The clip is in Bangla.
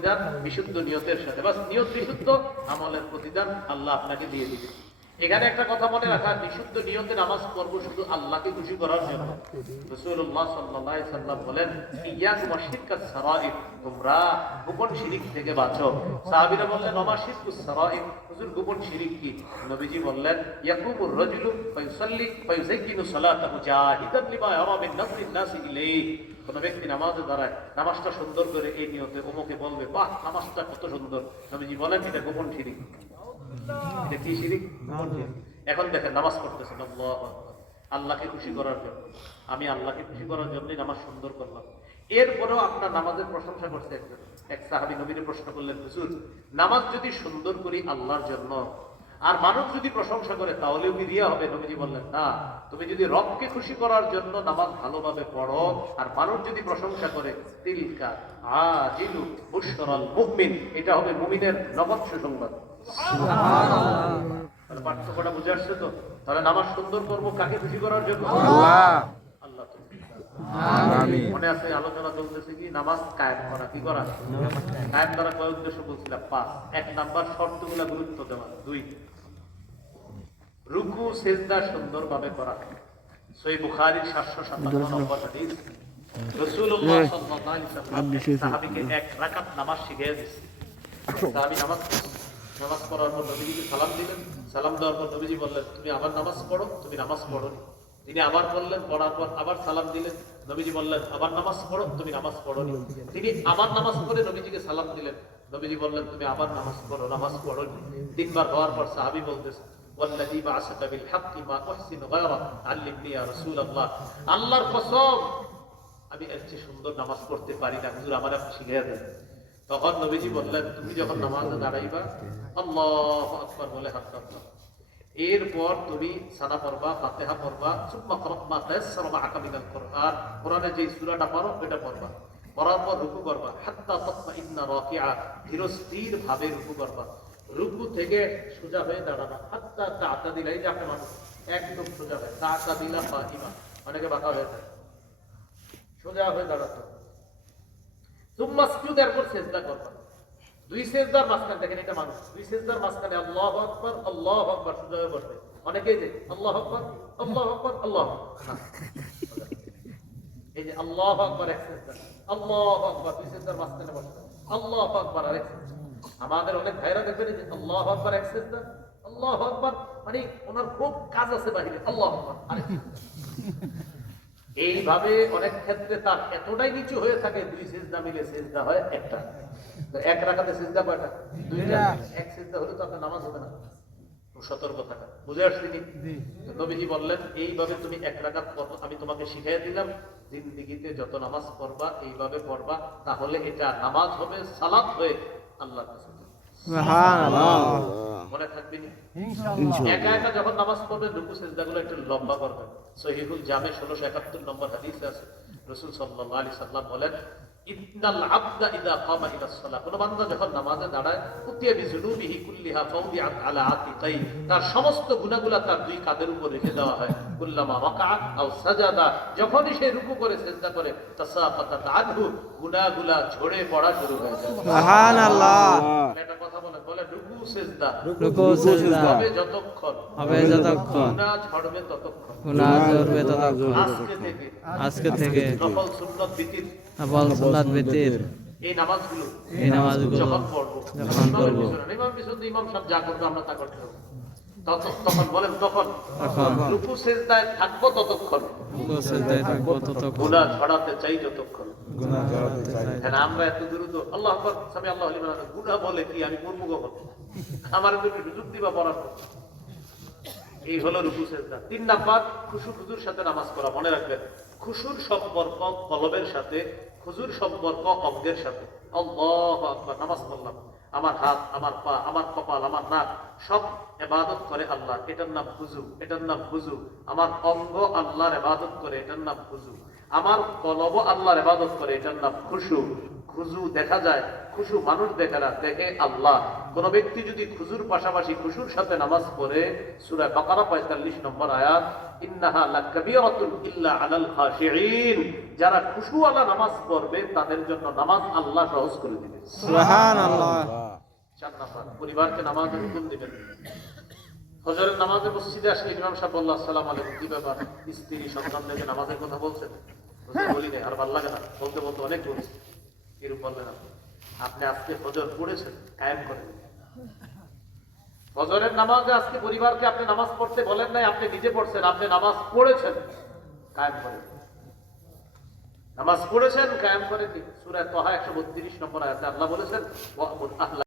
প্রতিদান বিশুদ্ধ নিয়তের সাথে। বাস নিয়ত বিশুদ্ধ, আমলের প্রতিদান আল্লাহ আপনাকে দিয়ে দিবে। এখানে একটা কথা মনে রাখা, বিশুদ্ধ নিয়তে নামাজ পড়ব শুধু আল্লাহকে খুশি করার জন্য। রাসূলুল্লাহ সাল্লাল্লাহু আলাইহি সাল্লাম বলেন ইয়াকুম আশিরকাস সারাইর, তোমরা গোপন শিরিক থেকে বাঁচো। সাহাবীরা বললেন, ওমা শিরকুস সারাইর? হুজুর, গোপন শিরিক কি? নবীজি বললেন ইয়াকুমুর রাজুলু ফায়ুসাল্লি ফায়ুযাক্কিনু সালাতাহু জাহিদান লিমা ইয়ারা মিন নাসি ইলাইহি। কোন ব্যক্তি নামাজে দাঁড়ায় নামাজটা সুন্দর করে এই নিয়তে ওমকে বলবে বাহ নামাজটা কত সুন্দর। নবীজি বলেন এটা গোপন শিরিক। এটা কি শিরিক? এখন দেখেন নামাজ পড়তেছেন। আল্লাহকে খুশি করার জন্য। আমি আল্লাহকে খুশি করার জন্যই নামাজ সুন্দর করলাম। এরপরেও আপনার নামাজের প্রশংসা করছে একজন। এক সাহাবি নবীরে প্রশ্ন করলেন হুজুর নামাজ যদি সুন্দর করি আল্লাহর জন্য আর মানুষ যদি প্রশংসা করে তাহলেও কি রিয়া হবে নবীজি বললেন না তুমি যদি রবকে খুশি করার জন্য নামাজ ভালোভাবে পড়ো আর মানুষ যদি প্রশংসা করে তিলকা আজিলু বুশরাল মুমিন। এটা হবে মুমিনের নগদ সুসংবাদ। তাহলে পার্থক্যটা বুঝে আসছে তো? তাহলে নামাজ সুন্দর করব কাকে খুশি করার জন্য? আল্লাহ। মনে আছে আলোচনা চলতেছে কি? নামাজ কায়েম করা কি করা? কায়েম। দ্বারা কয় উদ্দেশ্য বলছিলাম? পাঁচ। এক নাম্বার শর্তগুলা গুরুত্ব দেওয়া। দুই রুকু সেজদা সুন্দরভাবে করা। সই বুখারীর 757 নম্বর হাদিস। রাসূলুল্লাহ সাল্লাল্লাহু আলাইহি ওয়াসাল্লাম সাহাবীকে এক রাকাত নামাজ শিখিয়ে দিয়েছে সাহাবী নামাজ নামাজ পড়ার পর নবীজি সালাম দিলেন। সালাম দেওয়ার পর নবীজি বললেন তুমি আবার নামাজ পড়ো তুমি নামাজ পড়ো তিনি আবার বললেন পড়ার পর আবার সালাম দিলেন। নবীজি বললেন আবার নামাজ পড়ো তুমি নামাজ পড়ো। তিনি আবার নামাজ পড়ে নবীজিকে সালাম দিলেন। নবীজি বললেন তুমি আবার নামাজ পড়ো নামাজ পড়ো তিনবার হওয়ার পর সাহাবী বলতেছে والذي بعثك بالحق ما احسن غيره علمني يا رسول الله আল্লাহর কসম আমি এর চেয়ে সুন্দর নামাজ পড়তে পারি না হুজুর আমার আপনি শিখিয়ে দেন তখন নবীজি বললেন তুমি যখন নামাজে দাঁড়াইবা আল্লাহ আকবার বলে হাত রাখলাম এরপর তুমি সানা পড়বা ফাতেহা পড়বা সুম্মা করা মা তায়াসসারা মাআকা মিনাল কোরআন কোরআনে যে সূরাটা পারো এটা পড়বা পড়ার পর রুকু করবা হাত্তা তাতমাইন্না রাকিআ ধীর স্থির ভাবে রুকু করবা রুকু থেকে সোজা হয়ে একদম সোজা হয়ে অনেকে হয়ে হয়ে দাঁড়াতে। দুই দেখেন এটা মানুষ। দুই সেজদার মাঝখানে সোজা হয়ে অনেকেই যে আল্লাহ আকবার আল্লাহ আকবার, আল্লাহ এই যে আল্লাহ আকবার এক আল্লাহ আকবার, দুই সেজদার মাঝখানে বসবে। আল্লাহ আকবার আরেক সেজদা। আমাদের অনেক ভাইরা দেখবেন যে আল্লাহ আকবার এক সেজদা আল্লাহ আকবার মানে ওনার খুব কাজ আছে বাহিরে। আল্লাহ আকবার আরেক। এইভাবে অনেক ক্ষেত্রে তার এতটাই নিচু হয়ে থাকে দুই সেজদা মিলে সেজদা হয় একটা। তো এক রাখাতে সেজদা কয়টা? দুইটা এক সেজদা হলে তো আপনার নামাজ হবে না। সতর্ক থাকা। বুঝে আসছি নি? নবীজি বললেন এইভাবে তুমি এক রাকাত পড়ো আমি তোমাকে শিখিয়ে দিলাম জিন্দিগিতে যত নামাজ পড়বা এইভাবে পড়বা তাহলে এটা নামাজ হবে সালাত হয়ে আল্লাহ সুবহানাল্লাহ। মনে থাকবে একা একা যখন নামাজ পড়বেন রুকু সেজদাগুলো একটু লম্বা করবেন সহিহুল জামে 1671 নম্বর হাদিস আছে। রসুল সাল্লাহ আলি সাল্লাম বলেন ইন্নাল আবদা ইদা কামা ইলা সালাহ কোন বান্দা যখন নামাজে দাঁড়ায় উতিয়া বিজুনুবিহি কুল্লিহা ফাউদিআত আলা আতিকাই। তার সমস্ত গুনাহগুলা তার দুই কাঁধের উপর রেখে দেওয়া হয়। কুল্লামা ওয়াকা আও সাজাদা। যখনই সে রুকু করে সেজদা করে তাসাফাতাত আনহু গুনাহগুলা ঝরে পড়া শুরু হয়ে যায়। সুবহানাল্লাহ একটা কথা বলে বলে রুকু সেজদা রুকু সেজদা হবে যতক্ষণ। হবে যতক্ষণ। গুনাহ ঝরবে ততক্ষণ। গুনাহ ঝরবে ততক্ষণ। আজকে থেকে। আজকে থেকে। নফল সুন্নত বিতির। আবাল সুন্নাত ব্যতীত এই নামাজগুলো। এই নামাজগুলো যখন পড়ব। যখন পড়ব। ইমাম সব যা করবে আমরা তা করতে হবে। তখন বলেন তখন। তখন। রুকু সেজদায় থাকব ততক্ষণ। রুকু সেজদায় থাকব ততক্ষণ। গুনাহ ঝরাতে চাই যতক্ষণ। গুনাহ ঝরাতে চাই। আমরা এত দ্রুত? আল্লাহ আকবার। সামি আল্লাহ লিমান গুনাহ বলে কি? আমি করব কখন? আমার একটু সুযোগ দিবা পড়ার এই হলো রুকু সেজদা। তিন নাম্বার খুশু খুজুর সাথে নামাজ পড়া। মনে রাখবেন, খুশুর সম্পর্ক কলবের সাথে, খুজুর সম্পর্ক অঙ্গের সাথে। আল্লাহু আকবার, নামাজ পড়লাম। আমার হাত, আমার পা, আমার কপাল, আমার নাক, সব এবাদত করে আল্লাহ। এটার নাম খুজু, এটার নাম খুজু। আমার অঙ্গ আল্লাহর এবাদত করে, এটার নাম খুজু। আমার কলব আল্লাহর এবাদত করে, এটার নাম খুশু। খুজু দেখা যায়, খুশু মানুষ দেখে না, দেখে আল্লাহ। কোন ব্যক্তি যদি খুজুর পাশাপাশি খুশুর সাথে নামাজ পড়ে সূরা বাকারা 45 নম্বর আয়াত ইন্নাহা লাকাবীরাতুন ইল্লা আলাল খাশিঈন যারা খুশুওয়ালা নামাজ পড়বে তাদের জন্য নামাজ আল্লাহ সহজ করে দিবে। সুবহানাল্লাহ। চার নাম্বার পরিবারকে নামাজের হুকুম দিবেন। ফজরের নামাজে মসজিদে আসলে ইমাম সাহেব বলল আসসালাম আলাইকুম কি ব্যাপার? স্ত্রী সন্তান নামাজের কথা বলছেন? বলি আর ভালো লাগে না। বলতে বলতে অনেক বলছি। আপনি। আপনি আজকে ফজর পড়েছেন কায়েম করেন। ফজরের নামাজে আজকে পরিবারকে আপনি নামাজ পড়তে বলেন নাই, আপনি নিজে পড়ছেন, আপনি নামাজ পড়েছেন, কায়েম করেন। নামাজ পড়েছেন, কায়েম করে সুরায় সূরা একশো 132 নম্বর আয়াতে আল্লাহ বলেছেন আল্লাহ